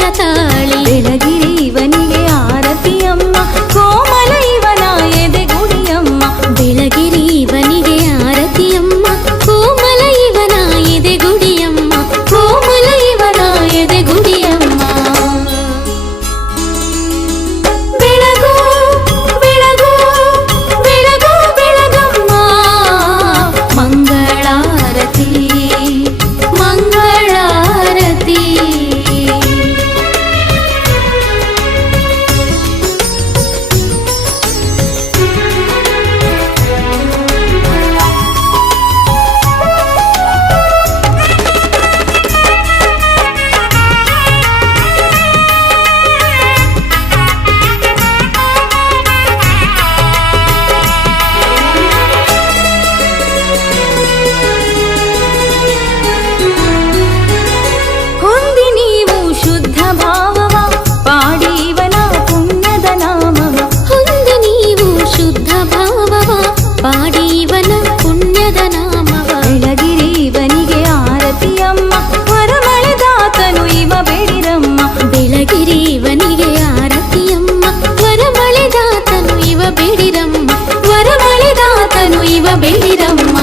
ಆರತಿಯ ತಾಳಿ. ಬೆಳಗಿರಿ ಇವನಿಗೆ ಆರತಿಯಮ್ಮ, ಕೋಮಲ ಇವನ ಎದೆಗುಡಿಯಮ್ಮ. ಬೆಳಗಿರಿ ಇವನಿಗೆ ಆರತಿಯಮ್ಮ, ಕೋಮಲ ಇವನ ಎದೆಗುಡಿಯಮ್ಮ. ಕೋಮಲ ಇವನ ಎದೆಗುಡಿಯಮ್ಮ. ಬೆಳಗು ಬೆಳಗು ಬೆಳಗು ಬೆಳಗಮ್ಮ, ಮಂಗಳಾರತಿ ಮಂಗಳಾರತಿ. ಹೊಂದಿ ನೀವು ಶುದ್ಧ ಭಾವವ, ಪಾಡಿ ಇವನ ಪುಣ್ಯದ ನಾಮವ. ಹೊಂದಿ ನೀವು ಶುದ್ಧ ಭಾವವ, ಪಾಡಿ ಇವನ ಪುಣ್ಯದ ನಾಮವ. ಬೆಳಗಿರಿ ಇವನಿಗೆ ಆರತಿಯಮ್ಮ, ವರಮಳೆದಾತನು ಇವ ಬೇಡಿರಮ್ಮ. ಬೆಳಗಿರಿ ಇವನಿಗೆ ಆರತಿಯಮ್ಮ, ವರಮಳೆದಾತನು ಇವ ಬೇಡಿರಮ್ಮ. ವರಮಳೆದಾತನು ಇವ ಬೇಡಿರಮ್ಮ.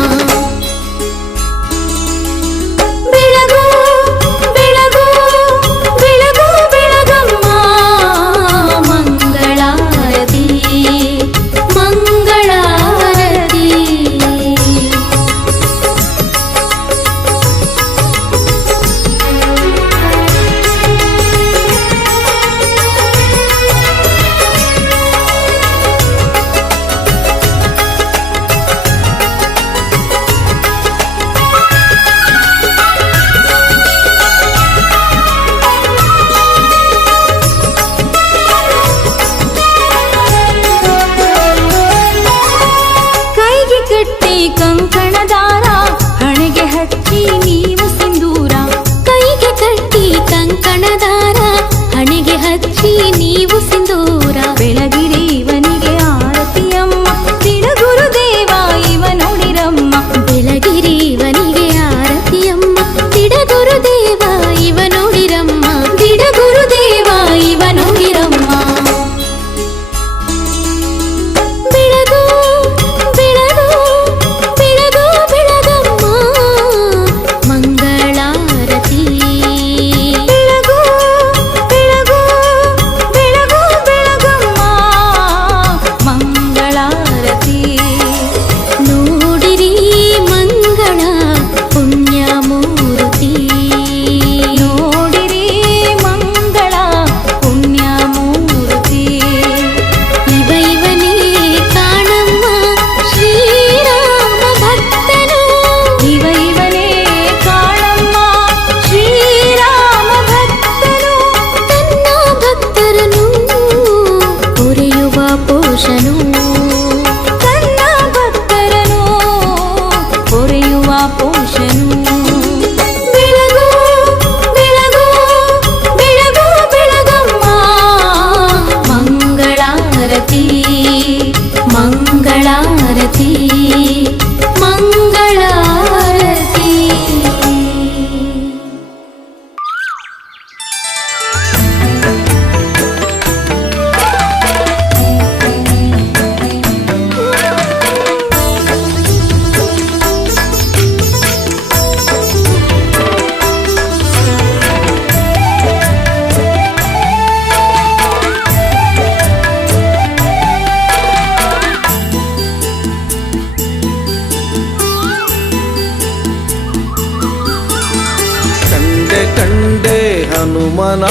ಬೆಳಗು ಬೆಳಗು ಬೆಳಗು ಬೆಳಗಮ್ಮ, ಮಂಗಳಾರತಿ ಮಂಗಳಾರತಿ. ಕೈಗೆ ಕಟ್ಟಿ ಕಂಕಣದಾರ, ಹಣೆಗೆ ಹಚ್ಚಿ ನೀವು ಸಿಂಧೂರ. ಕೈಗೆ ಕಟ್ಟಿ ಕಂಕಣದಾರ, ಹಣೆಗೆ ಹಚ್ಚಿ ನೀವು ಸಿಂಧೂರ. ಬೆಳಗಿರಿ ಇವನಿಗೆ ಆರತಿಯಮ್ಮ, ತಿಡಗುರುದೇವ ಇವ ನೋಡಿರಮ್ಮ. ಬೆಳಗಿರಿ ಇವನಿಗೆ ಆರತಿಯಮ್ಮ, ತಿಡಗುರುದೇವ ಇವ ನೋಡಿರಮ್ಮ. ತಿಡಗುರುದೇವ ಇವ ನೋಡಿರಮ್ಮ. ಬೆಳಗು ಬೆಳಗು ಬೆಳಗು ಬೆಳಗಮ್ಮ, ಮಂಗಳಾರತಿ. ಬೆಳಗು ಬೆಳಗು ಬೆಳಗು ಬೆಳಗಮ್ಮ, ಮಂಗಳಾರತಿ. ನೋಡಿರಿ ಮಂಗಳ ಪುಣ್ಯ ಮೂರ್ತಿ. ನೋಡಿರಿ ಮಂಗಳ ಪುಣ್ಯ ಮೂರ್ತಿ. ಇವ ಇವನೇ ಕಾಣಮ್ಮ ಶ್ರೀರಾಮ ಭಕ್ತನು. ಇವ ಇವನೇ ಕಾಣಮ್ಮ ಶ್ರೀರಾಮ ಭಕ್ತನು. ತನ್ನ ಭಕ್ತರನು ಪೊರೆಯುವ ಪೋಷನು. ತನ್ನ ಭಕ್ತರನು ಪೊರೆಯುವ ಪೋಷನು. ಬೆಳಗು ಬೆಳಗು ಬೆಳಗು ಬೆಳಗಮ್ಮ, ಮಂಗಳಾರತಿ ಮಂಗಳಾರತಿ ಮಂಗಳಾರತಿ. ಕಂಡೆ ಕಂಡೆ ಹನುಮನ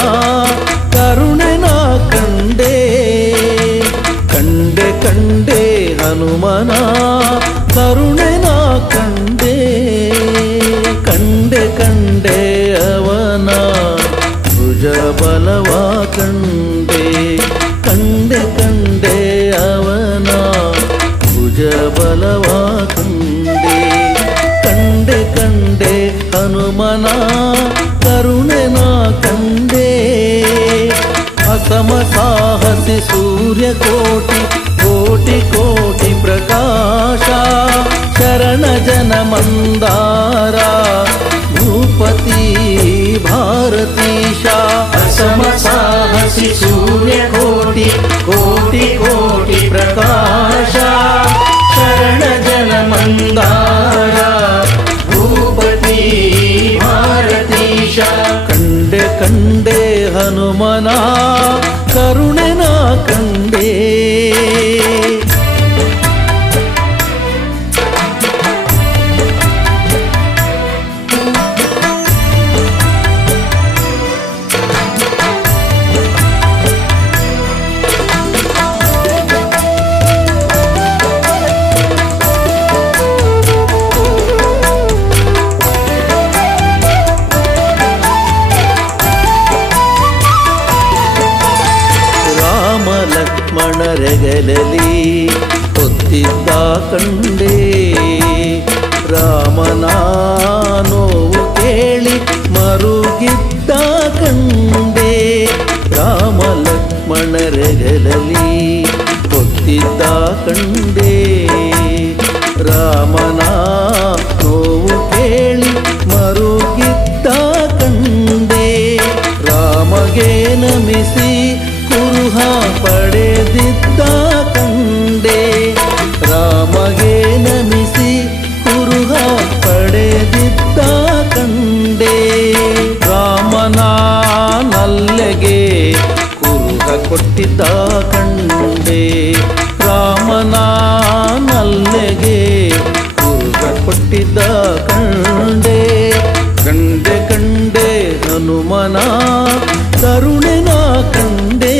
ಕರುಣೆನ ಕಂಡೆ. ಕಂಡೆ ಕಂಡೆ ಹನುಮನ ಕರುಣೆನ ಕಂಡೆ. ಕಂಡೆ ಕಂಡೆ ಅವನ ಭುಜ ಬಲವ ಕಂಡೆ. ಕಂಡೆ ಕಂಡೆ ಅವನ ಭುಜ ಬಲವ ಕಂಡೆ. ಕಂಡೆ ಕಂಡೆ ಹನುಮನ ಕರುಣೆನ ಕಂಡೆ. ಅಸಮ ಸಾಹಸಿ ಸೂರ್ಯಕೋಟಿ ಕೋಟಿ ಕೋಟಿ ಪ್ರಕಾಶ. ಶರಣ ಜನ ಮಂದಾರ ಭೂಪತಿ ಭಾರತೀಶ. ಅಸಮ ಸೂರ್ಯಕೋಟಿ ಕೋಟಿ ಕೋಟಿ ಪ್ರಕಾಶ ಶರಣ ಜನ ಮಂದಾರ ಭೂಪತಿ ಭಾರತೀಶ ಕಂಡೆ ಕಂಡೆ ಹನುಮನ ಕರುಣೆನ ಕಂಡೆ ಲಕ್ಷ್ಮಣರೆಗಲಲಿ ಹೊತ್ತಿದ್ದ ಕಂಡೆ ರಾಮನ ನೋವು ಕೇಳಿ ಮರುಗಿದ್ದ ಕಂಡೆ ರಾಮ ಲಕ್ಷ್ಮಣರೆಗಲಲಿ ಹೊತ್ತಿದ್ದ ಕಂಡೆ ರಾಮನ ನೋವು ಕೇಳಿ ಮರುಗಿದ್ದ ಕಂಡೆ ರಾಮಗೆ ನಮಿಸಿ ಕುರುಹ ಪಡೆದಿದ್ದ ಕಂಡೆ ರಾಮಗೆ ನಮಿಸಿ ಕುರುಹ ಪಡೆದಿದ್ದ ಕಂಡೆ ರಾಮನ ನಲ್ಲೆಗೆ ಕುರುಹ ಕೊಟ್ಟಿದ್ದ ಕಂಡೆ ರಾಮನ ನಲ್ಲೆಗೆ ಕುರುಹ ಕೊಟ್ಟಿದ್ದ ಕಂಡೆ ಕಂಡೆ ಕಂಡೆ ಹನುಮನ ಕರುಣೆನ ಕಂಡೆ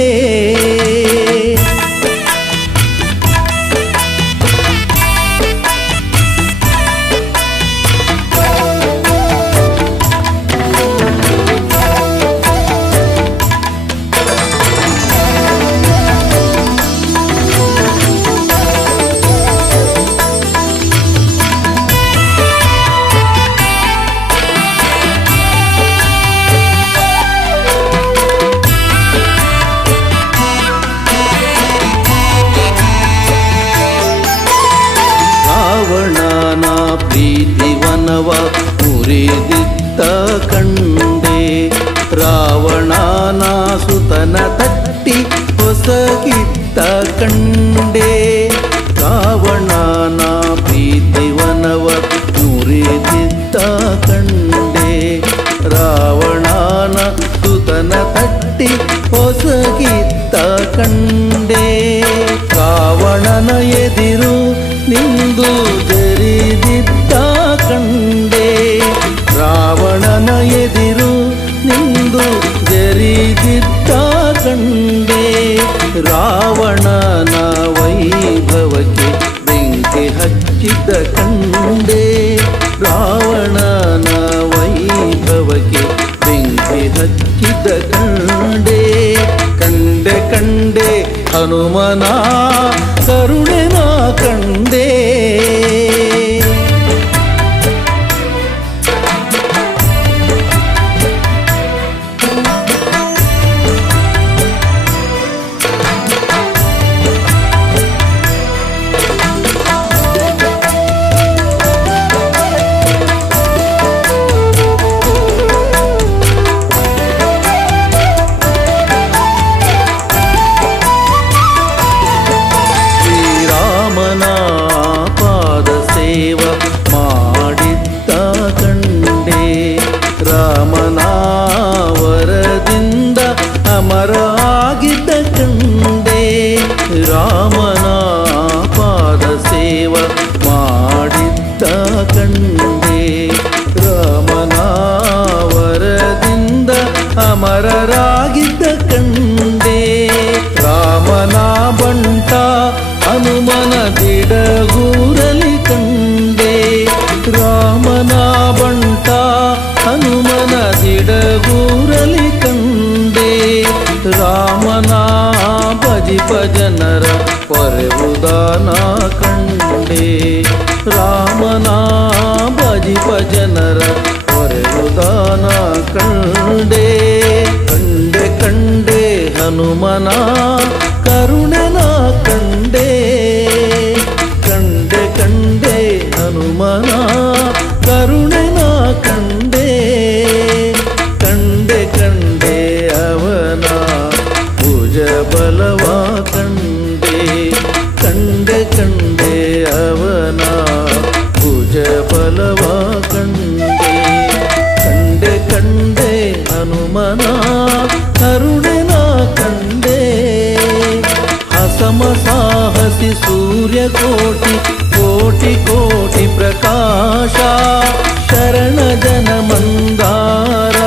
ರಾವಣನ ಪ್ರೀತಿವನವ ಮುರಿದಿದ್ದ ಕಂಡೆ ರಾವಣನ ಸುತನ ತಟ್ಟಿ ಹೊಸಗಿದ್ದ ಕಂಡೆ ರಾವಣನ ಪ್ರೀತಿವನವ ಮುರಿದಿದ್ದ ಕಂಡೆ ರಾವಣನ ಸುತನ ತಟ್ಟಿ ಹೊಸಗಿದ್ದ ಕಂಡೆ ರಾವಣನ ಎದಿರು ನಿಂದು ಜರಿದಿದ್ದ ಕಂಡೆ ರಾವಣನ ಎದಿರು ನಿಂದು ಜರಿದಿದ್ದ ಕಂಡೆ ರಾವಣನ ವೈಭವಕ್ಕೆ ಬೆಂಕಿ ಹಚ್ಚಿದ್ದ ಕಂಡೆ ರಾವಣನ ವೈಭವಕ್ಕೆ ಬೆಂಕಿ ಹಚ್ಚಿದ್ದ ಕಂಡೆ ಕಂಡೆ ಕಂಡೆ ಹನುಮನ ಕರುಣೆನ ಕಂಡೆ ಮಾಡಿದ್ದ ಕಂಡೆ ರಾಮನ ವರದಿಂದ ಅಮರ ಆಗಿದ್ದ ಕಂಡೆ ರಾಮನ ಪಾದ ಸೇವ ಮಾಡಿದ್ದ ಕಂಡೆ ರಾಮನ ವರದಿಂದ ಅಮರರಾಗಿದ್ದ ಕಂಡೆ ರಾಮನ ಬಂಟ ಹನುಮನ ದಿಡಗೂರಲಿ ಕಂಡೆ ರಾಮನ ಬಂಟ ಹನುಮನ ದಿಡಗೂರಲಿ ಕಂಡೆ ರಾಮನ ಭಜಿಪ ಜನರ ಪೊರೆವುದಾನ ಕಂಡೆ ರಾಮನ ಭಜಿಪ ಜನರ ಪೊರೆವುದಾನ ಕಂಡೆ ಕಂಡೆ ಕಂಡೆ ಹನುಮನ ಕರುಣೆನ ಕಂಡೆ ಕಂಡೆ ಕಂಡೆ ಹನುಮನ ಕರುಣೆನ ಕಂಡೆ ಕಂಡೆ ಕಂಡೆ ಅವನ ಜನ ಮಂದಾರ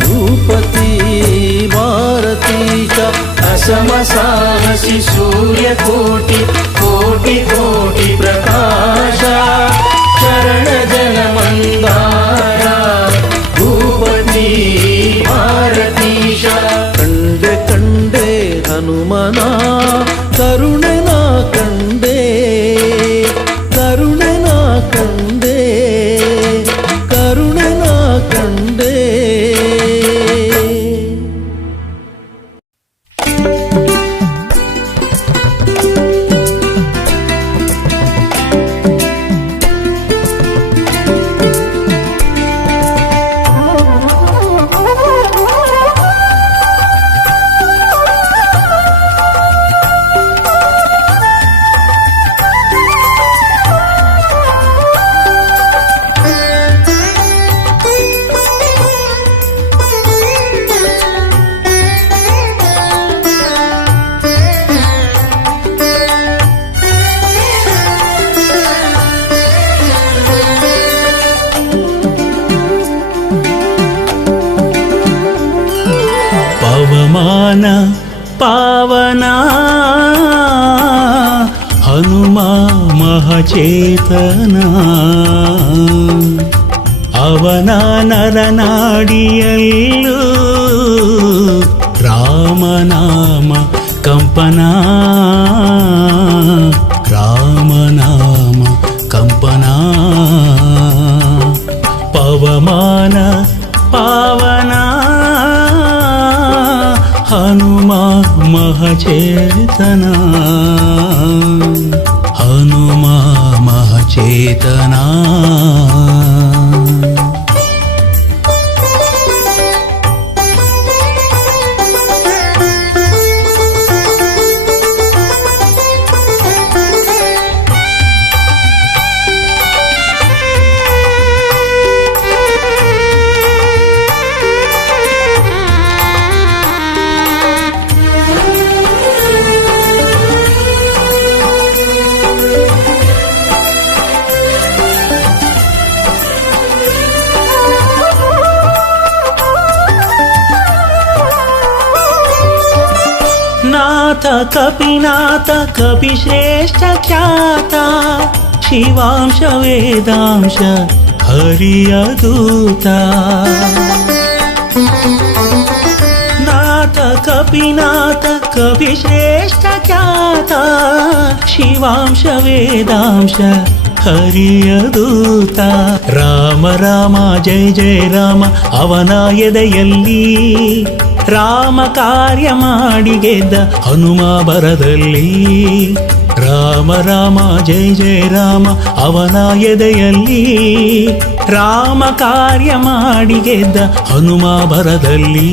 ಭೂಪತಿ ಭಾರತೀಶ ಅಸಮ ಸಾಹಸಿ ಸೂರ್ಯಕೋಟಿ ಕೋಟಿ ಕೋಟಿ ಪ್ರಕಾಶ ಶರಣ ಜನ ಮಂದಾರ ಭೂಪತಿ ಭಾರತೀಶ ಕಂಡೆ ಕಂಡೆ ಹನುಮನ ಕರುಣೆನ ಕಂಡೆ ಕರುಣೆನ ಕಂಡೆ ಕರುಣೆನ ಕಂಡೆ ಪವಮಾನ ಪಾವನ ಹನುಮ ಮಹಚೇತನ ಅವನ ನರನಾಡಿಯಲ್ಲೂ ರಾಮನಾಮ ಕಂಪನ ರಾಮನಾಮ ಕಂಪನ ಪವಮಾನ ಪಾವನ ಹನುಮ ಮಹಚೇತನ ಹನುಮ ಮಹಚೇತನ ನಾಥ ಕಪಿನಾಥ ಕಪಿಶ್ರೇಷ್ಠ ಖ್ಯಾತ ಶಿವಾಂಶ ವೇದಾಂಶ ಹರಿಯ ದೂತ ನಾಥ ಕಪಿನಾಥ ಕಪಿಶ್ರೇಷ್ಠ ಖ್ಯಾತ ಶಿವಾಂಶ ವೇದಾಂಶ ಹರಿಯ ದೂತ ರಾಮ ರಾಮ ಜಯ ಜಯ ರಾಮ ಅವನ ಎದೆಯಲ್ಲಿ ರಾಮ ಕಾರ್ಯ ಮಾಡಿ ಗೆದ್ದ ಹನುಮ ಬರದಲ್ಲಿ ರಾಮ ರಾಮ ಜಯ ಜಯ ರಾಮ ಅವನ ಎದೆಯಲ್ಲಿ ರಾಮ ಕಾರ್ಯ ಮಾಡಿ ಗೆದ್ದ ಹನುಮ ಬರದಲ್ಲಿ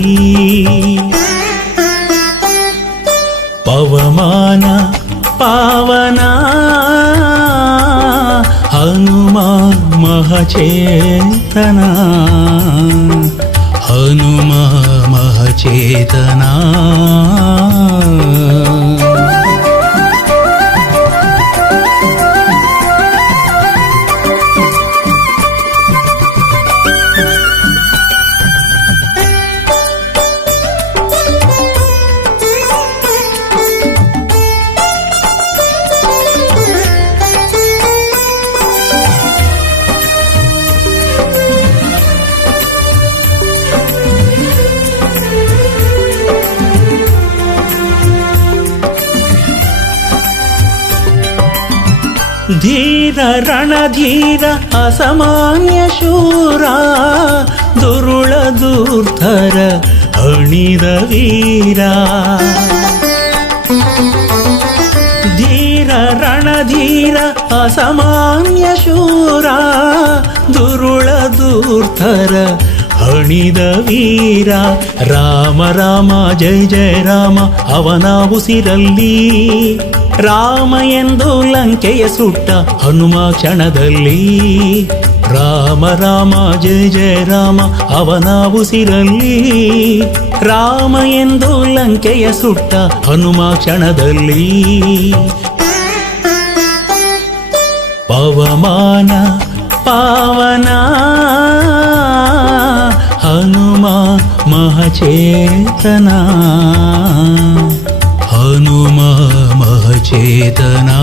ಪವಮಾನ ಪಾವನ ಹನುಮ ಮಹಚೇತನ ಹನುಮ ಮಹಚೇತನ ಧೀರ ರಣಧೀರ ಅಸಾಮಾನ್ಯ ಶೂರ ದುರುಳ ದುರ್ಧರ ಅಣಿದ ವೀರ ಧೀರ ರಣಧೀರ ಅಸಾಮಾನ್ಯ ಶೂರ ದುರುಳ ದುರ್ಧರ ಹಣಿದ ವೀರ ರಾಮ ರಾಮ ಜಯ ಜಯ ರಾಮ ಅವನ ಉಸಿರಲ್ಲಿ ರಾಮ ಎಂದು ಲಂಕೆಯ ಸುಟ್ಟ ಹನುಮ ಕ್ಷಣದಲ್ಲಿ ರಾಮ ರಾಮ ಜಯ ಜಯ ರಾಮ ಅವನ ಉಸಿರಲ್ಲಿ ರಾಮ ಎಂದು ಲಂಕೆಯ ಸುಟ್ಟ ಹನುಮ ಕ್ಷಣದಲ್ಲಿ ಪವಮಾನ ಪಾವನ महचेतना हनुम महचेतना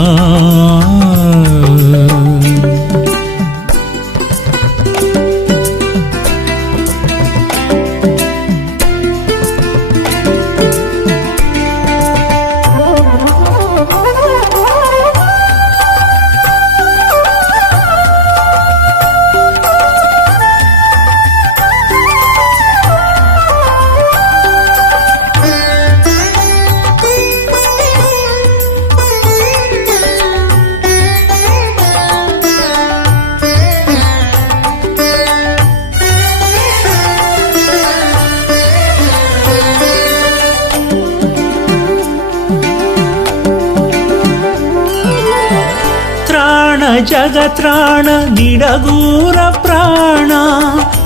जगत्राण निडगूर प्राण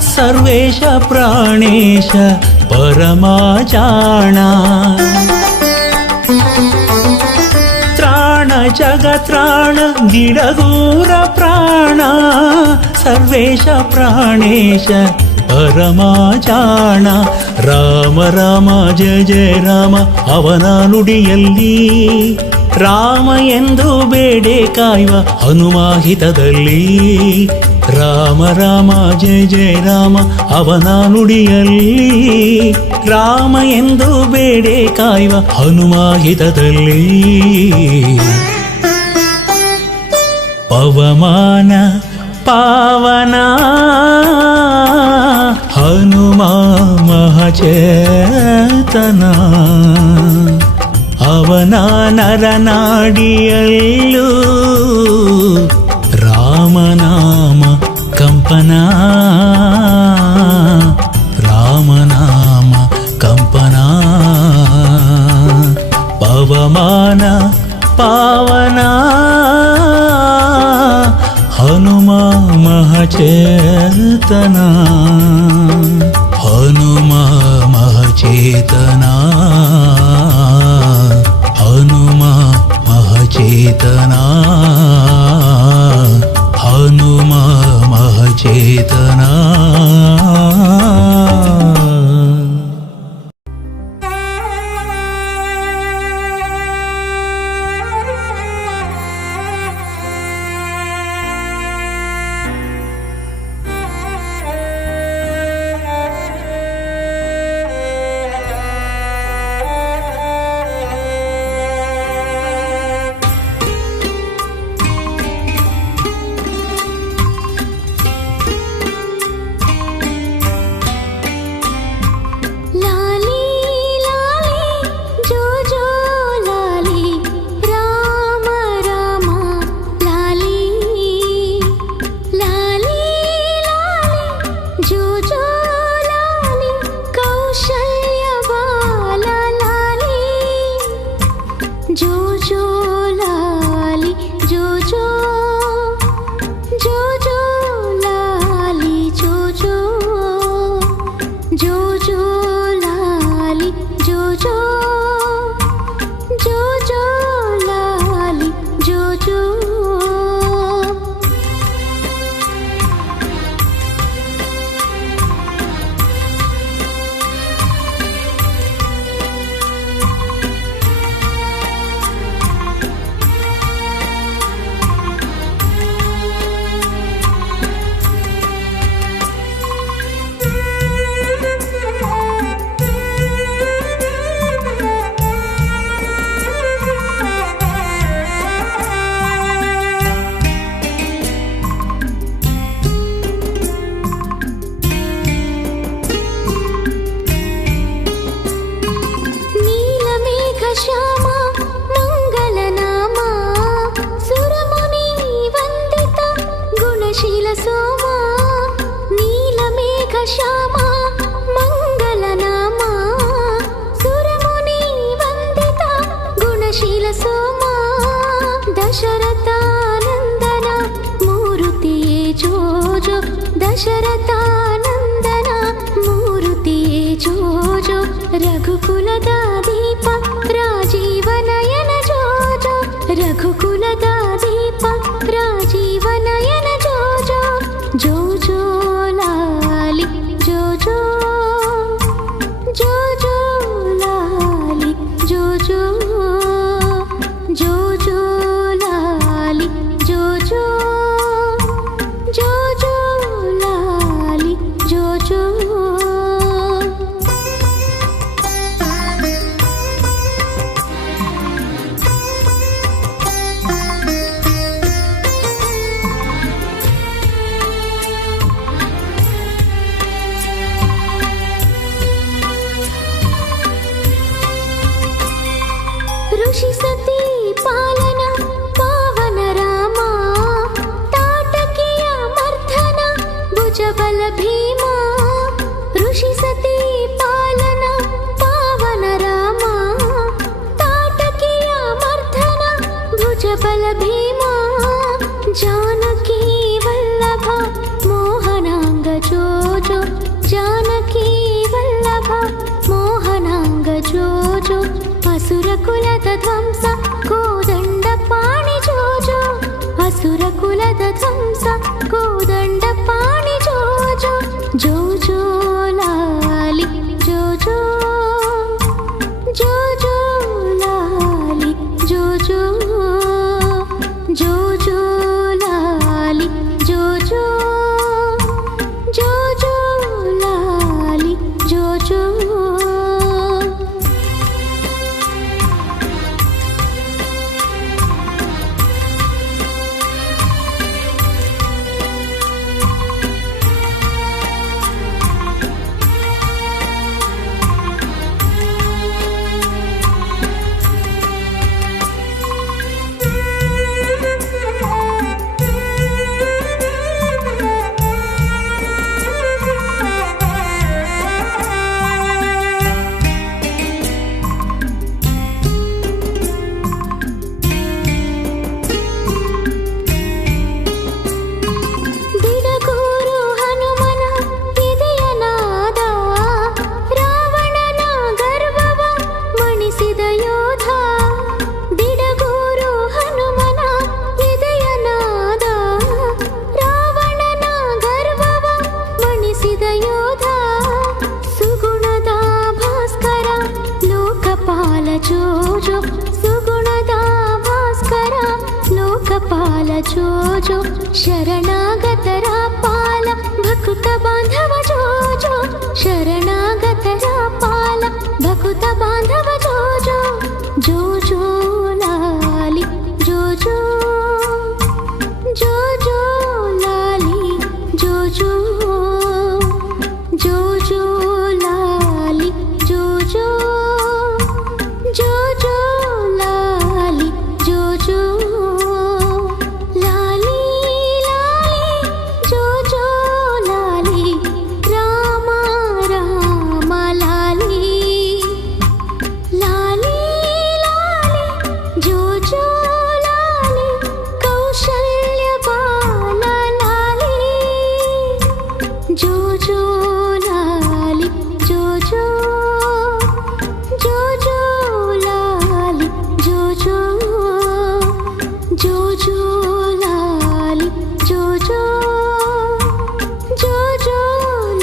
सर्वेश प्राणेश परमाचाण त्राण जगत्राण निडगूर प्राण सर्वेश प्राणेश परमाचाण राम राम जय जय राम ಅವನ ನುಡಿಯಲ್ಲಿ ರಾಮ ಎಂದು ಬೇಡೆ ಕಾಯುವ ಹನುಮಾಹಿತದಲ್ಲಿ ರಾಮ ರಾಮ ಜಯ ಜಯ ರಾಮ ಅವನ ನುಡಿಯಲ್ಲಿ ರಾಮ ಎಂದು ಬೇಡೆ ಕಾಯುವ ಹನುಮಾಹಿತದಲ್ಲಿ ಪವಮಾನ ಪಾವನ ಹನುಮ ಮಹಚೇತನ ಅವನ ನರನಾಡಿಯಲ್ಲೂ ರಾಮನಾಮ ಕಂಪನ ರಾಮನಾಮ ಕಂಪನ ಪವಮಾನ ಪಾವನ ಹನುಮ ಮಹಚೇತನ ಹನುಮ ಮಹಚೇತನ ಹನುಮ ಮಹಚೇತನ ಹನುಮ ಮಹಚೇತನ दशरथानन्दन मूर्तिये जो जो रघुकुलदा दीप राजीवनयन जो जो रघुकुलदा दीप राजीवनयन जो जो जो जो लाली जो जो ಭೀಮಾ ಋಷಿ ಸತಿ ಪಾಲನ ಪಾವನ ರಾಮ ತಾಟಕಿಯ ಮರ್ಧನ ಭುಜಬಲ ಭೀಮಾ ಜಾನಕಿ ವಲ್ಲಭ ಮೋಹನಾಂಗ ಜೋಜೋ ಜಾನಕಿ ವಲ್ಲಭ ಮೋಹನಾಂಗ ಜೋಜೋ ಅಸುರ ಕುಲದ ಧ್ವಂಸ ಕೋದಂಡ ಪಾಣಿ ಜೋಜೋ ಅಸುರ ಕುಲದ ಧ್ವಂಸ ಕೋದಂಡ ಪಾಣಿ ಜೋಜೋ ಜೋಜೋ ಲಾಲಿ ಜೋಜೋ ಜೋಜೋ ಲಾಲಿ ಜೋಜೋ ಜೋಜೋ ಲಾಲಿ ಜೋಜೋ ಜೋಜೋ ಲಾಲಿ ಜೋಜೋ ದಿಡಗೂರು ಹನುಮನ ಇದೆಯನಾದ ರಾವಣನ ಗರ್ವವ ಮಣಿಸಿದ ಯೋಧ ದಿಡಗೂರು ಹನುಮನ ಇದೆಯನಾದ ರಾವಣನ ಗರ್ವವ ಮಣಿಸಿದ ಯೋಧ ಸುಗುಣದ ಭಾಸ್ಕರ ಲೋಕಪಾಲ ಜೋಜೋ ಸುಗುಣದ ಭಾಸ್ಕರ ಲೋಕಪಾಲ ಜೋಜೋ ಶರಣಾಗತರ ಪಾಲ ಭಕುತ ಬಾಂಧವ ಜೋಜೋ ಶರಣಾಗತರ ಪಾಲ ಭಕುತ ಬಾಂಧವ ಜೋಜೋ ಜೋಜೋ ಲಾಲಿ ಜೋಜೋ ಜೋಜೋ ಲಾಲಿ ಜೋಜೋ ಜೋಜೋ ಲಾಲಿ ಜೋಜೋ ಜೋಜೋ ಲಾಲಿ ಜೋಜೋ ಲಾಲಿ ಲಾಲಿ ಜೋಜೋ ಲಾಲಿ ರಾಮ ರಾಮ ಲಾಲಿ ಲಾಲಿ ಲಾಲಿ ಜೋಜೋ ಲಾಲಿ ಕೌಶಲ್ಯ ಬಾಲ ಲಾಲಿ ಜೋಜೋ ಲಾಲಿ ಜೋಜೋ ಜೋಜೋ ಲಾಲಿ ಜೋಜೋ ಜೋಜೋ ಲಾಲಿ ಜೋಜೋ ಜೋಜೋ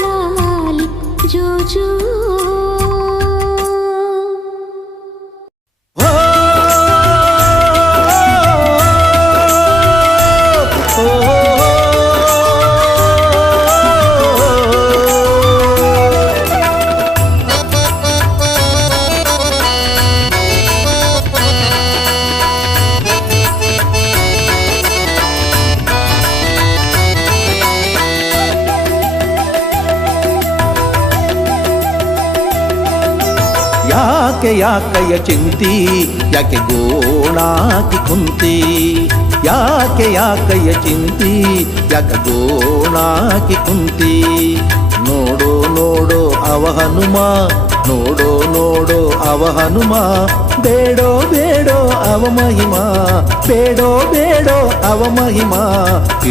ಲಾಲಿ ಜೋಜೋ ಯಾಕೆ ಯಾಕಯ್ಯ ಚಿಂತಿ ಯಾಕೆ ಗೋಣಾಕಿ ಕುಂತಿ ಯಾಕೆ ಯಾಕಯ್ಯ ಚಿಂತಿ ಯಾಕೆ ಗೋಣಾಕಿ ಕುಂತಿ ನೋಡೋ ನೋಡೋ ಅವ ಹನುಮ ನೋಡೋ ನೋಡೋ ಅವ ಹನುಮ ಬೇಡೋ ಬೇಡೋ ಅವ ಮಹಿಮಾ ಬೇಡೋ ಬೇಡೋ ಅವ ಮಹಿಮಾ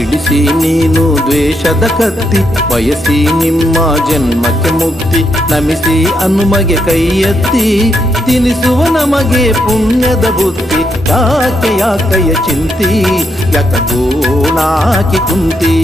ಇಳಿಸಿ ನೀನು ದ್ವೇಷದ ಕತ್ತಿ ಬಯಸಿ ನಿಮ್ಮ ಜನ್ಮಕ್ಕೆ ಮುಕ್ತಿ ನಮಿಸಿ ಹನುಮಗೆ ಕೈ ಎತ್ತಿ ತಿನಿಸುವ ನಮಗೆ ಪುಣ್ಯದ ಬುದ್ಧಿ ಯಾಕೆ ಯಾಕಯ್ಯ ಚಿಂತಿ ಯಾಕ ಗೋಣಾಕಿ ಕುಂತಿ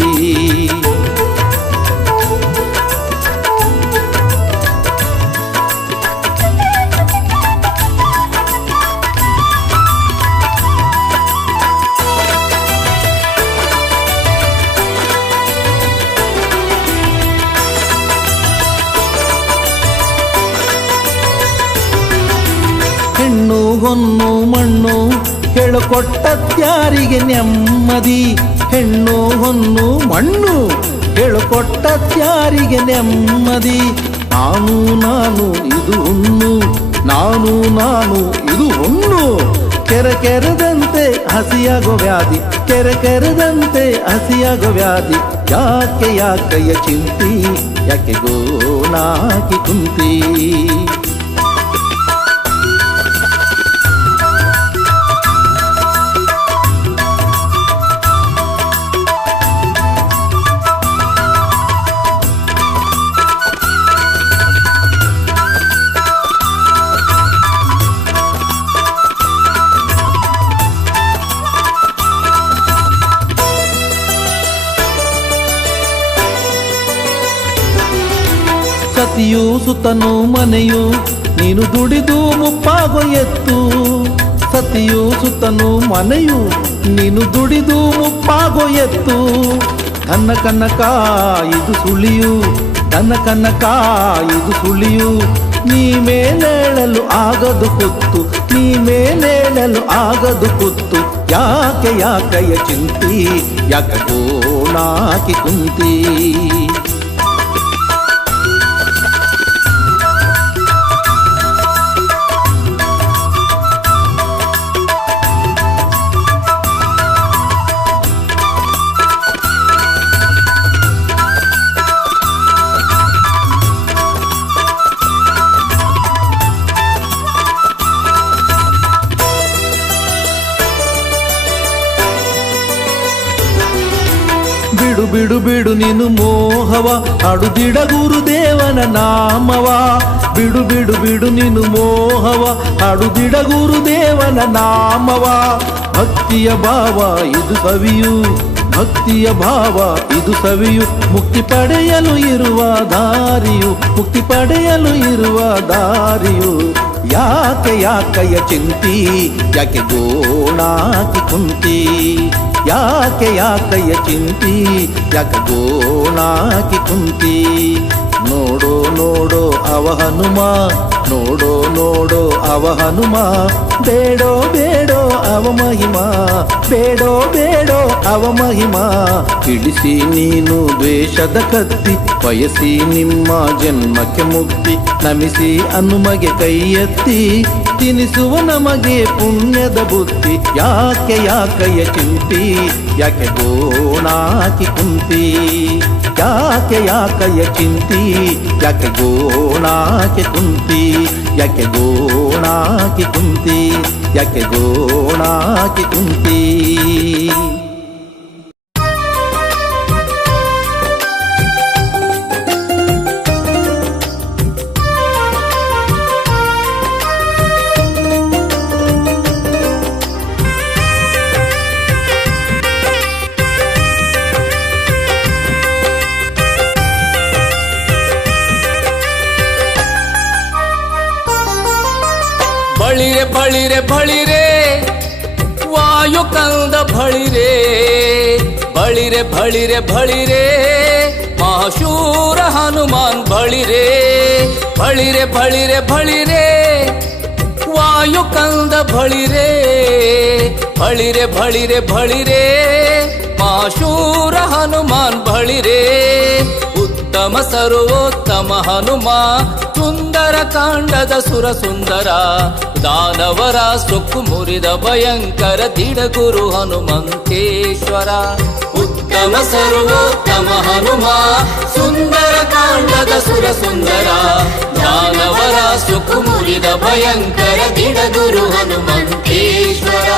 ಹೆಣ್ಣು ಹೊನ್ನು ಮಣ್ಣು ಹೇಳಿಕೊಟ್ಟತ್ಯಾರಿಗೆ ನೆಮ್ಮದಿ ಹೆಣ್ಣು ಹೊನ್ನು ಮಣ್ಣು ಹೇಳಿಕೊಟ್ಟತ್ಯಾರಿಗೆ ನೆಮ್ಮದಿ ನಾನು ನಾನು ಇದು ಹುಣ್ಣು ನಾನು ನಾನು ಇದು ಹುಣ್ಣು ಕೆರೆದಂತೆ ಹಸಿಯಾಗೋ ವ್ಯಾಧಿ ಕೆರೆದಂತೆ ಹಸಿಯಾಗೋ ವ್ಯಾಧಿ ಯಾಕೆ ಯಾಕಯ್ಯ ಚಿಂತಿ ಯಾಕೆ ಗೋಣಾಕಿ ಕುಂತಿ ಸತಿಯು ಸುತನು ಮನೆಯು ನೀನು ದುಡಿದು ಮುಪ್ಪಾಗೋ ಎತ್ತು ಸತಿಯು ಸುತನು ಮನೆಯು ನೀನು ದುಡಿದು ಮುಪ್ಪಾಗೋ ಎತ್ತು ನನ್ನ ಕನ್ನಕ ಇದು ಸುಳಿಯು ನನ್ನ ಕನ್ನಕ ಇದು ಸುಳಿಯು ನೀ ಮೇಲೇಳಲು ಆಗದು ಕುತ್ತು ನೀ ಮೇಲೇಳಲು ಆಗದು ಕುತ್ತು ಯಾಕೆ ಯಾಕಯ್ಯ ಚಿಂತಿ ಯಾಕೆ ಗೋಣಾಕಿ ಕುಂತಿ ಬಿಡು ಬಿಡು ಬಿಡು ನೀನು ಮೋಹವ ಹಾಡುದಿಡ ಗುರುದೇವನ ನಾಮವ ಬಿಡು ಬಿಡು ಬಿಡು ನೀನು ಮೋಹವ ಹಾಡುದಿಡ ಗುರುದೇವನ ನಾಮವ ಭಕ್ತಿಯ ಭಾವ ಇದು ಸವಿಯು ಭಕ್ತಿಯ ಭಾವ ಇದು ಸವಿಯು ಮುಕ್ತಿ ಪಡೆಯಲು ಇರುವ ದಾರಿಯು ಮುಕ್ತಿ ಪಡೆಯಲು ಇರುವ ದಾರಿಯು ಯಾಕೆ ಯಾಕಯ್ಯ ಚಿಂತಿ ಯಾಕೆ ಗೋಣಾಕಿ ಕುಂತಿ ಯಾಕೆ ಯಾಕಯ್ಯ ಚಿಂತಿ ಯಾಕೆ ಗೋಣಾಕಿ ಕುಂತಿ ನೋಡೋ ನೋಡೋ ಅವ ಹನುಮ ನೋಡೋ ನೋಡೋ ಅವ ಹನುಮ ಬೇಡೋ ಬೇಡೋ ಅವ ಮಹಿಮಾ ಬೇಡೋ ಬೇಡೋ ಅವ ಮಹಿಮಾ ಇಳಿಸಿ ನೀನು ದ್ವೇಷದ ಕತ್ತಿ ಬಯಸಿ ನಿಮ್ಮ ಜನ್ಮಕ್ಕೆ ಮುಕ್ತಿ ನಮಿಸಿ ಹನುಮಗೆ ಕೈ ಎತ್ತಿ ತಿನಿಸುವ ನಮಗೆ ಪುಣ್ಯದ ಬುದ್ಧಿ ಯಾಕೆ ಯಾಕಯ್ಯ ಚಿಂತಿ ಯಾಕೆ ಗೋಣಾಕಿ ಕುಂತಿ ಯಾಕೆ ಯಾಕಯ್ಯ ಚಿಂತಿ ಯಾಕೆ ಗೋಣಾಕಿ ಕುಂತಿ ಯಾಕೆ ಗೋಣಾಕಿ ಕುಂತಿ ಯಾಕೆ ಗೋಣಾಕಿ ಕುಂತಿ ಬಳಿರೆ ಬಳಿರೆ ಬಳಿರೆ ವಾಯು ಕಂದ ಬಳಿರೆ ಬಳಿರೆ ಬಳಿರೆ ಬಳಿರೆ ಮಹಾಶೂರ ಹನುಮಾನ್ ಬಳಿರೆ ಬಳಿರೆ ಬಳಿರೆ ಬಳಿರೆ ವಾಯು ಕಂದ ಬಳಿರೆ ಬಳಿರೆ ಬಳಿರೆ ಬಳಿರೆ ಮಹಾಶೂರ ಹನುಮಾನ್ ಬಳಿರೆ ಉತ್ತಮ ಸರ್ವೋತ್ತಮ ಹನುಮ ಸುಂದರ ಕಾಂಡದ ಸುರ ಸುಂದರ ದಾನವರ ಸೊಕ್ಕು ಮುರಿದ ಭಯಂಕರ ದಿಡಗುರು ಹನುಮಂತೇಶ್ವರ ಉತ್ತಮ ಸರ್ವೋತ್ತಮ ಹನುಮ ಸುಂದರ ಕಾಂಡದ ಸುರ ಸುಂದರ ದಾನವರ ಸೊಕ್ಕು ಮುರಿದ ಭಯಂಕರ ದಿಡಗುರು ಹನುಮಂತೇಶ್ವರ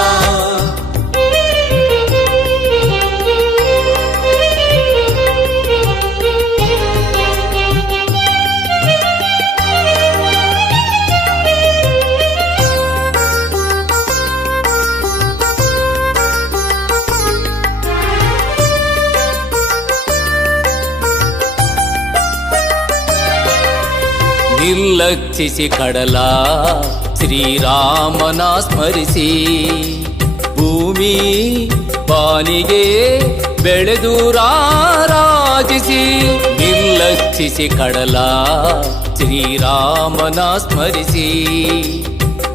ನಿರ್ಲಕ್ಷಿಸಿ ಕಡಲ ಶ್ರೀರಾಮನ ಸ್ಮರಿಸಿ ಭೂಮಿ ಬಾನಿಗೆ ಬೆಳೆದು ರಾರಾಜಿಸಿ ನಿರ್ಲಕ್ಷಿಸಿ ಕಡಲ ಶ್ರೀರಾಮನ ಸ್ಮರಿಸಿ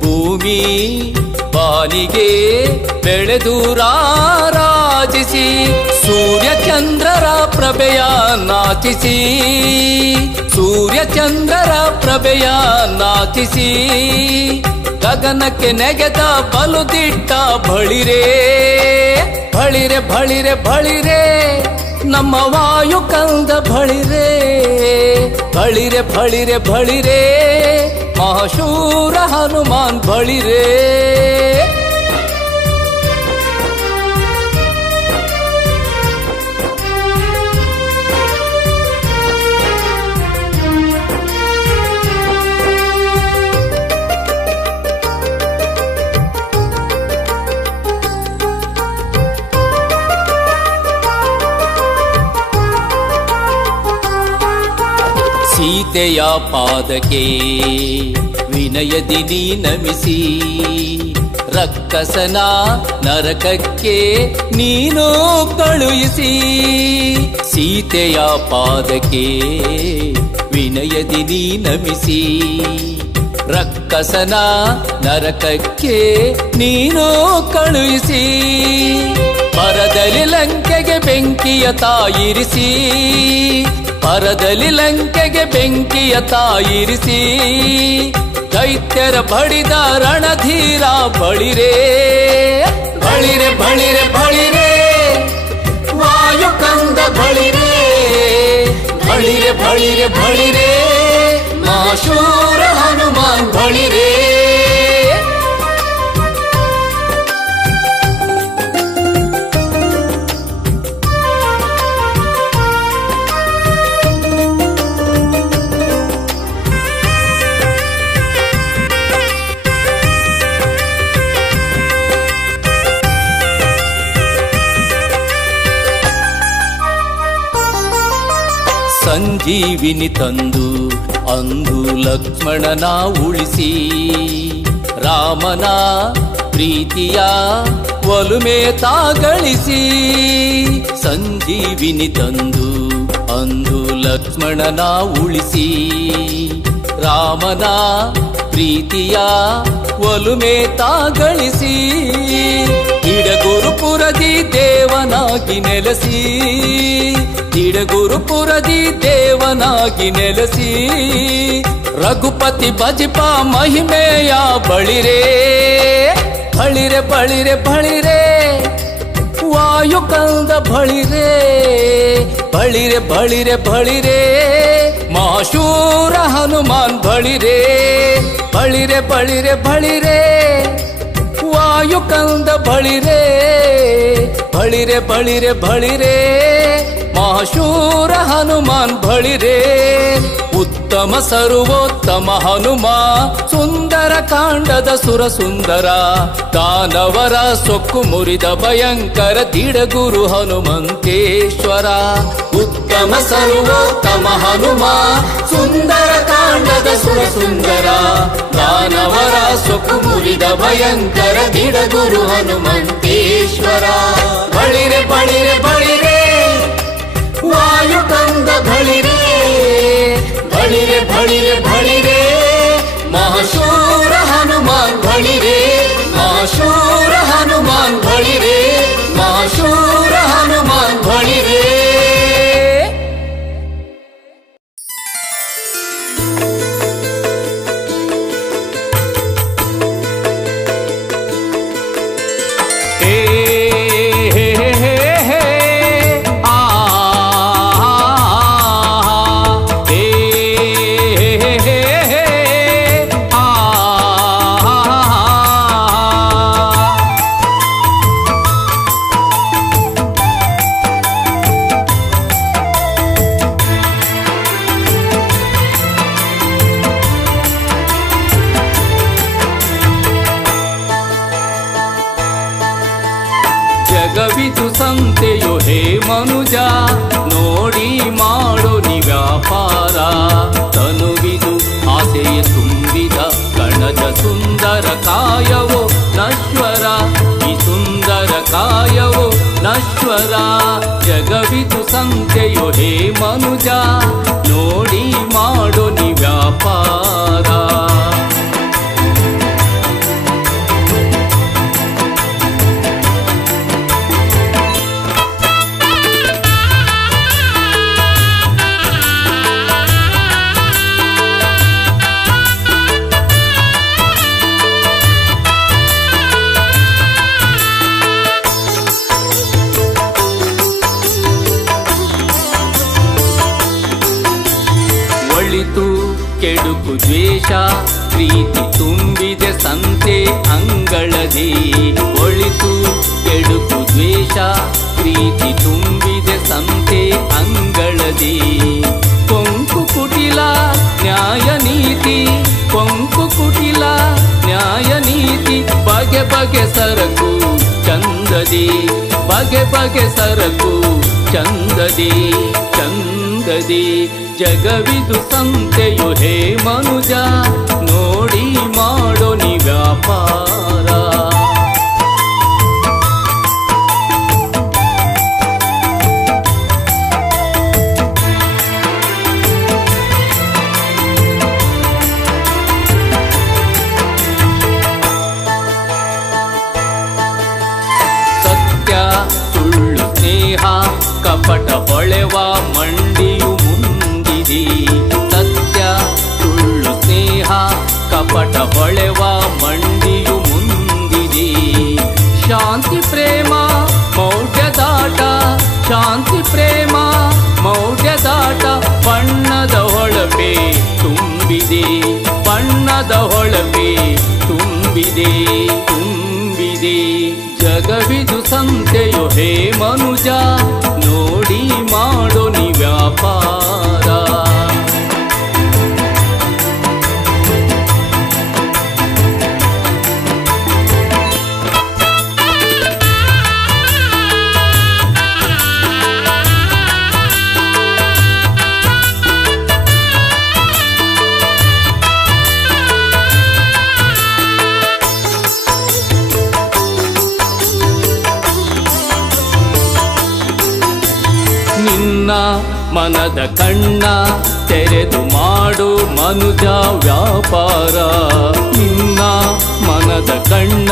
ಭೂಮಿ ಬಾನಿಗೆ ಬೆಳೆದು ರಾರಾಜಿಸಿ ಸೂರ್ಯ ಚಂದ್ರರ ಪ್ರಭೆಯ ನಾಚಿಸಿ ಸೂರ್ಯ ಚಂದ್ರರ ಪ್ರಭೆಯ ನಾಚಿಸಿ ಗಗನಕ್ಕೆ ನೆಗೆದ ಬಲುದಿಟ್ಟ ಬಳಿರೆ ಬಳಿರೆ ಬಳಿರೆ ಬಳಿರೆ ನಮ್ಮ ವಾಯು ಕಂದ ಬಳಿರೆ ಬಳಿರೆ ಬಳಿರೆ ಬಳಿರೆ ಮಹಾಶೂರ ಹನುಮಾನ್ ಬಳಿರೆ. ಸೀತೆಯ ಪಾದಕ್ಕೆ ವಿನಯದಿ ನೀ ನಮಿಸಿ, ರಕ್ಕಸನ ನರಕಕ್ಕೆ ನೀನು ಕಳುಹಿಸಿ. ಸೀತೆಯ ಪಾದಕ್ಕೆ ವಿನಯದಿ ನೀ ನಮಿಸಿ, ರಕ್ಕಸನ ನರಕಕ್ಕೆ ನೀನು ಕಳುಹಿಸಿ. ಪರದಲ್ಲಿ ಲಂಕೆಗೆ ಬೆಂಕಿಯ ತಾಯಿರಿಸಿ, ಪರದಲ್ಲಿ ಲಂಕೆಗೆ ಬೆಂಕಿಯ ತಾಯಿರಿಸಿ. ದೈತ್ಯರ ಬಡಿದ ರಣಧೀರ ಬಳಿರೆ ಬಳಿರೆ ಬಳಿರೆ ಬಳಿರೆ ವಾಯು ಕಂದ ಬಳಿರೆ ಬಳಿರೆ ಬಳಿರೆ ಬಳಿರೆ ಮಹಾಶೂರ ಹನುಮಾನ್ ಬಳಿರೆ. ಸಂಜೀವಿನಿ ತಂದು ಅಂದು ಲಕ್ಷ್ಮಣನ ಉಳಿಸಿ, ರಾಮನ ಪ್ರೀತಿಯ ಒಲುಮೆ ತಾಗಳಿಸಿ. ಸಂಜೀವಿನಿ ತಂದು ಅಂದು ಲಕ್ಷ್ಮಣನ ಉಳಿಸಿ, ರಾಮನ ಪ್ರೀತಿಯ ಒಲುಮೆ ತಾಗಳಿಸಿ. ಇಡಗುರುಪುರದಿ ದೇವನಾಗಿ ನೆಲೆಸಿ, ಇಡಗುರುಪುರದಿ ದೇವನಾಗಿ ನೆಲೆಸಿ. ರಘುಪತಿ ಭಜಿಪ ಮಹಿಮೆಯ ಬಳಿರೆ ಬಳಿರೆ ಬಳಿರೆ ಬಳಿರೆ ವಾಯು ಕಂದ ಬಳಿರೆ ಬಳಿರೆ ಬಳಿರೆ ಬಳಿರೆ ಮಹಾಶೂರ ಹನುಮಾನ್ ಬಳಿರೆ ಬಳಿರೆ ಬಳಿರೆ ಬಳಿರೆ ವಾಯು ಕಂದ ಬಳಿರೆ ಬಳಿರೆ ಬಳಿರೆ ಬಳಿರೆ ಮಹಾಶೂರ ಹನುಮಾನ್ ಬಳಿರೆ. ಉತ್ತಮ ಸರ್ವೋತ್ತಮ ಹನುಮ, ಸುಂದರ ಕಾಂಡದ ಸುರ ಸುಂದರ, ದಾನವರ ಸೊಕ್ಕು ಮುರಿದ ಭಯಂಕರ ದಿಡಗುರು ಹನುಮಂತೇಶ್ವರ. ಉತ್ತಮ ಸರ್ವೋತ್ತಮ ಹನುಮ, ಸುಂದರ ಕಾಂಡದ ಸುರ ಸುಂದರ, ದಾನವರ ಸೊಕ್ಕು ಮುರಿದ ಭಯಂಕರ ದಿಡಗುರು ಹನುಮಂತೇಶ್ವರ. ಬಳಿರೆ ಬಳಿರೆ ಬಳಿರೆ ವಾಯು ಕಂದ ಬಳಿರೆ ಬಳಿರೆ ಬಳಿರೆ ಬಳಿರೆ ಮಹಾಶೂರ ಹನುಮಾನ್ ಬಳಿರೆ ಮಹಾಶೂರ ಹನುಮಾನ್ ಬಳಿರೆ ಮಹಾಶೂರ ಹನುಮಾನ್ ಬಳಿರೆ. ಜಗವಿದು ಸಂತೆಯೋ ಹೇ ಮನುಜ, ನೋಡಿ ಮಾಡೋ ನಿ ವ್ಯಾಪಾರ. ತನುವಿದು ಆಸೆಯ ತುಂಬಿದ ಕಣಜ ಸುಂದರ ಕಾಯವೋ ನಶ್ವರ, ಈ ಸುಂದರ ಕಾಯವೋ ನಶ್ವರ. ಜಗವಿದು ಸಂತೆಯೋ ಹೇ ಮನುಜ, ನೋಡಿ ಮಾಡೋ ನಿ ವ್ಯಾಪಾರ. ಕೆಡುಕು ದ್ವೇಷ ಪ್ರೀತಿ ತುಂಬಿದೆ ಸಂತೆ ಅಂಗಳದಿ. ಒಳಿತು ಕೆಡುಕು ದ್ವೇಷ ಪ್ರೀತಿ ತುಂಬಿದೆ ಸಂತೆ ಅಂಗಳದಿ. ಕೊಂಕು ಕುಟಿಲ ನ್ಯಾಯ ನೀತಿ, ಕೊಂಕು ಕುಟಿಲ ನ್ಯಾಯ ನೀತಿ. ಬಗೆ ಬಗೆ ಸರಕು ಚಂದದಿ, ಬಗೆ ಬಗೆ ಸರಕು ಚಂದದಿ ಚಂದದಿ. ಜಗವಿದು ಸಂತೆಯು ಹೇ ಮನುಜ, ನೋಡಿ ಮಾಡೋ ನೀ ವ್ಯಾಪಾರ. ಸತ್ಯ ಸುಳ್ಳು ಸ್ನೇಹ ಕಪಟ ಹೊಳೆವ ಮಂಡಿಯು ಮುಂದಿದಿ. ಸತ್ಯ ಸುಳ್ಳು ಸ್ನೇಹ ಕಪಟ ಹೊಳೆವ ಮಂಡಿಯು ಮುಂದಿದಿ. ಶಾಂತಿ ಪ್ರೇಮ ಮೌಢ್ಯದಾಟ, ಶಾಂತಿ ಪ್ರೇಮ ಮೌಢ್ಯದಾಟ. ಬಣ್ಣದ ಹೊಳಪೆ ತುಂಬಿದೆ, ಬಣ್ಣದ ಹೊಳಪೆ ತುಂಬಿದೆ ತುಂಬಿದೆ. ಜಗವಿದು ಸಂತೆಯು ಹೇ ಮನುಜ, ನೋಡಿ ಮಾಡೋ ನೀ ವ್ಯಾಪಾರ. ನಿನ್ನ ಮನದ ಕಣ್ಣ ತೆರೆದು ಮಾಡು ಮನುಜ ವ್ಯಾಪಾರ. ನಿನ್ನ ಮನದ ಕಣ್ಣ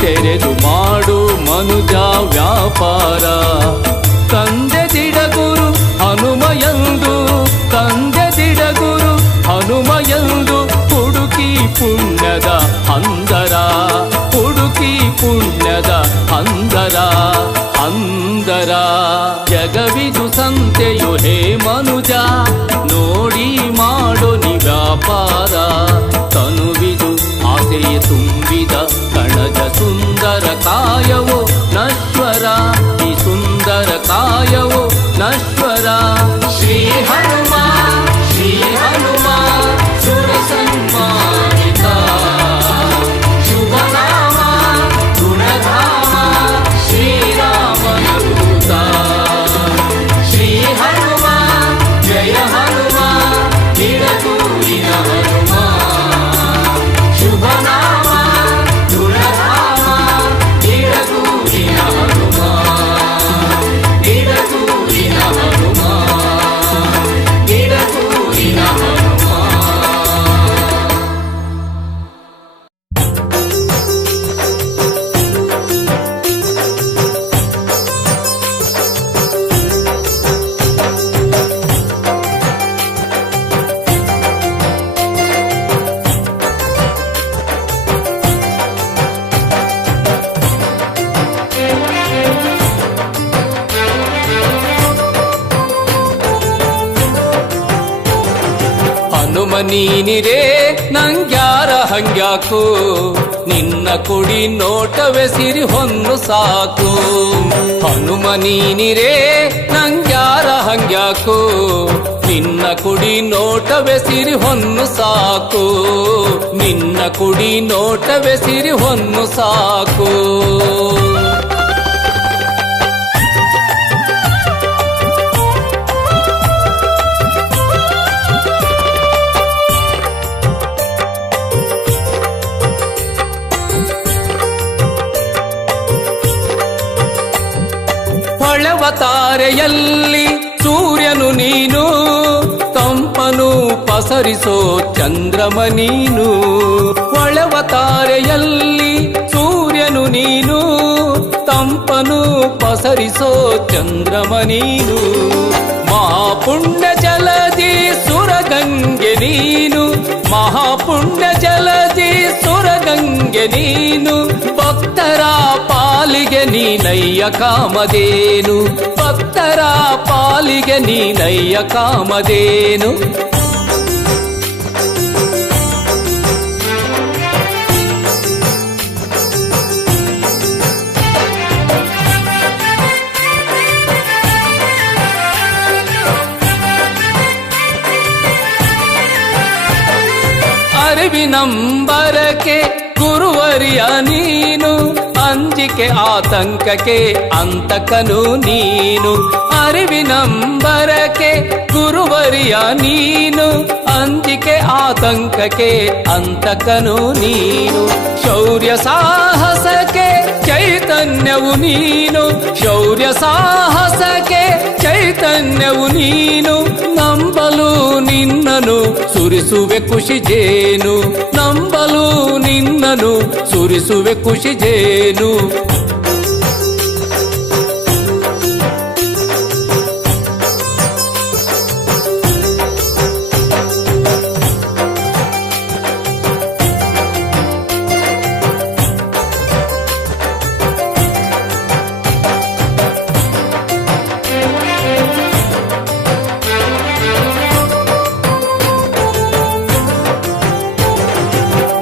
ತೆರೆದು ಮಾಡು ಮನುಜ ವ್ಯಾಪಾರ. ತಂದೆ ದಿಡಗುರು ಹನುಮಯಂದು, ತಂದೆ ದಿಡಗುರು ಹನುಮಯಂದು. ಹುಡುಕಿ ಪುಣ್ಯದ ಅಂದರ, ಹುಡುಕಿ ಪುಣ್ಯದ ಅಂದರ ಅಂದರ. ಜಗವಿದು ಸಂತೆಯು ಹೇ ಮನುಜ, ನೋಡಿ ಮಾಡೋ ನೀ ವ್ಯಾಪಾರ. ತನುವಿದು ಆಸೆಯ ತುಂಬಿದ ಕಣಜ ಸುಂದರ ಕಾಯವೋ ನಶ್ವರ, ಈ ಸುಂದರ ಕಾಯವೋ ನಶ್ವರ. ಶ್ರೀ ಹನುಮ ಶ್ರೀ ಹನುಮ ಸುರ ಸನ್ಮಾನಿತ, ಶುಭ ನಾಮ ಗುಣಧಾಮ ಶ್ರೀರಾಮನ ದೂತ. ಶ್ರೀ ಹನುಮ ಜಯ ಹನುಮ ನಿಡಗೂರಿನ ಹನುಮ, ಶುಭ ನಾಮ ಗುಣಧಾಮ ನಿಡಗೂರಿನ ಹನುಮ, ನಿಡಗೂರಿನ ಹನುಮ, ನಿಡಗೂರಿನ ಹನುಮ. ಹನುಮ ನೀನಿರೇ ನಂಗ್ಯಾರ ಹಂಗ್ಯಾಕು, ನಿನ್ನ ಕುಡಿ ನೋಟವೇ ಸಿರಿ ಹೊನ್ನು ಸಾಕು. ಹನುಮ ನೀನಿರೇ ನಂಗ್ಯಾರ ಹಂಗ್ಯಾಕು, ನಿನ್ನ ಕುಡಿ ನೋಟವೇ ಸಿರಿ ಹೊನ್ನು ಸಾಕು. ನಿನ್ನ ಕುಡಿ ನೋಟವೇ ಸಿರಿ ಹೊನ್ನು ಸಾಕು. ಹೊಳೆವ ತಾರೆಯಲ್ಲಿ ಸೂರ್ಯನು ನೀನು, ತಂಪನು ಪಸರಿಸೋ ಚಂದ್ರಮ ನೀನು. ಹೊಳೆವ ತಾರೆಯಲ್ಲಿ ಸೂರ್ಯನು ನೀನು, ತಂಪನು ಪಸರಿಸೋ ಚಂದ್ರಮ ನೀನು. ಮಹಾಪುಣ್ಯ ಜಲದಿ ಸುರಗಂಗೆ ನೀನು, ಮಹಾಪುಣ್ಯ ಜಲದಿ ಸುರಗಂಗೆ ನೀನು. ಭಕ್ತರ ಪಾಲಿಗೆ ನೀನಯ್ಯ ಕಾಮಧೇನು, ಭಕ್ತರ ಪಾಲಿಗೆ ನೀನಯ್ಯ ಕಾಮಧೇನು. ಅರಿವಿನಂಬರಕ್ಕೆ ಗುರುವರಿಯ ನೀನು, ಅಂಜಿಕೆ ಆತಂಕಕ್ಕೆ ಅಂತಕನು ನೀನು. ಅರಿವಿನಂಬರಕ್ಕೆ ಗುರುವರಿಯ ನೀನು, ಅಂಜಿಕೆ ಆತಂಕಕ್ಕೆ ಅಂತಕನು ನೀನು. ಶೌರ್ಯ ಸಾಹಸಕ್ಕೆ ಚೈತನ್ಯವು ನೀನು, ಶೌರ್ಯ ಸಾಹಸಕ್ಕೆ ಚೈತನ್ಯವು ನೀನು. ನಂಬಲು ನಿನ್ನನು ಸುರಿಸುವೆ ಖುಷಿ ಜೇನು, ನಂಬಲು ನಿನ್ನನು ಸುರಿಸುವೆ ಖುಷಿ ಜೇನು.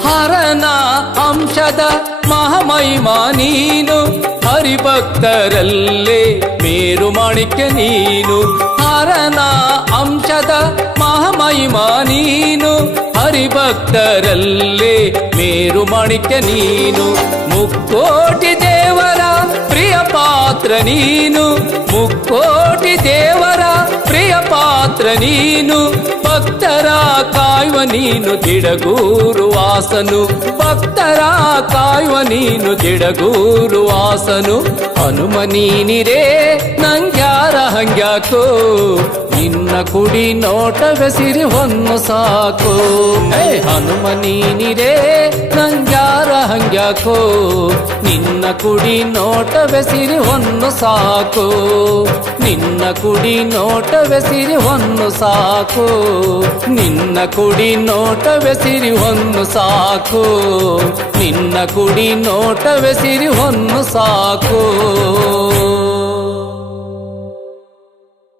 ಹರನ ಅಂಶದ ಮಹಾಮಹಿಮಾ ನೀನು, ಹರಿಭಕ್ತರಲ್ಲೇ ಮೇರು ಮಾಣಿಕ್ಯ ನೀನು. ಹರನ ಅಂಶದ ಮಹಾಮಹಿಮಾ ನೀನು, ಹರಿಭಕ್ತರಲ್ಲೇ ಮೇರು ಮಾಣಿಕ್ಯ ನೀನು. ಮುಕ್ಕೋಟಿ ದೇವರ ಪ್ರಿಯ ಪಾತ್ರ ನೀನು, ಮುಕ್ಕೋಟಿ ದೇವರ ಪ್ರಿಯ ಪಾತ್ರ ನೀನು. ಭಕ್ತರ ಕಾಯುವ ನೀನು ದಿಡಗೂರು ವಾಸನು, ಭಕ್ತರ ಕಾಯುವ ನೀನು ದಿಡಗೂರು ವಾಸನು. ಹನುಮ ನೀನಿರೇ ನಂಗ್ಯಾರ ಹಂಗ್ಯಾಕೋ, ನಿನ್ನ ಕುಡಿ ನೋಟವೇ ಸಿರಿ ಹೊನ್ನು ಸಾಕು. ಹನುಮ ನೀನಿರೇ ನಂಗ್ಯಾರ ಹಂಗ್ಯಾಕೋ, ನಿನ್ನ ಕುಡಿ ನೋಟವೇ ಸಿರಿ ಹೊನ್ನು ಸಾಕು. ನಿನ್ನ ಕುಡಿ ನೋಟವೇ ಸಿರಿ ಹೊನ್ನು ಸಾಕು, ನಿನ್ನ ಕುಡಿ ನೋಟವೇ ಸಿರಿ ಹೊನ್ನು ಸಾಕು, ನಿನ್ನ ಕುಡಿ ನೋಟವೇ ಸಿರಿ ಹೊನ್ನು ಸಾಕು.